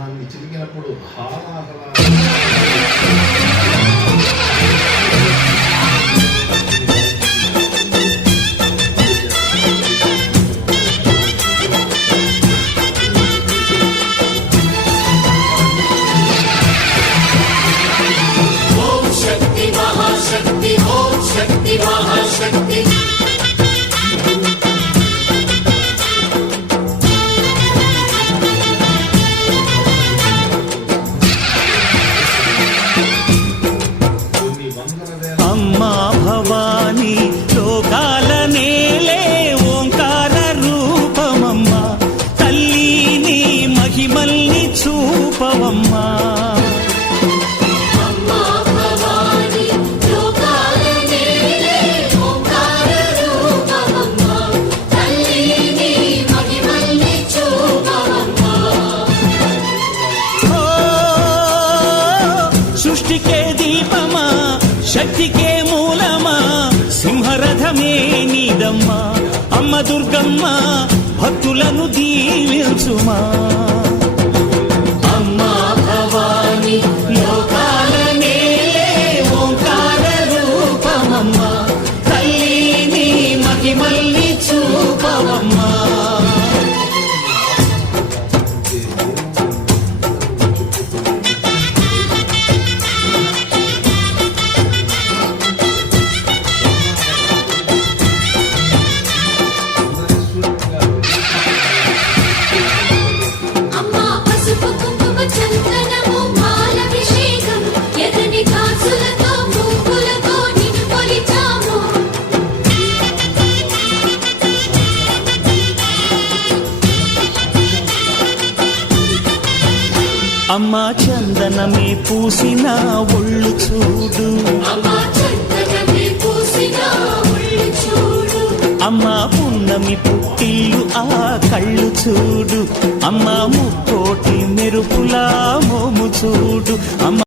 చందనాన్ని చిరిగినప్పుడు హాలాహలా అమ్మా భవానీ లోకాల నేలే ఓంకార రూపమమ్మా తల్లిని మహిమల్ని చూపవమ్మా సృష్టికే దీపమా శక్తికే మూలమా సింహరథమే నీదమ్మా అమ్మ దుర్గమ్మ భక్తులను దీవించుమా అమ్మా భవానీ లోకాల నేలే ఓంకార రూపమమ్మా తల్లిని మహిమల్ని చూపవమ్మా అమ్మా చందనమే పూసిన ఒళ్ళు చూడు అమ్మా పున్నమి పుట్టిల్లు ఆ కళ్ళు చూడు అమ్మా ముక్కోటి మెరుపులా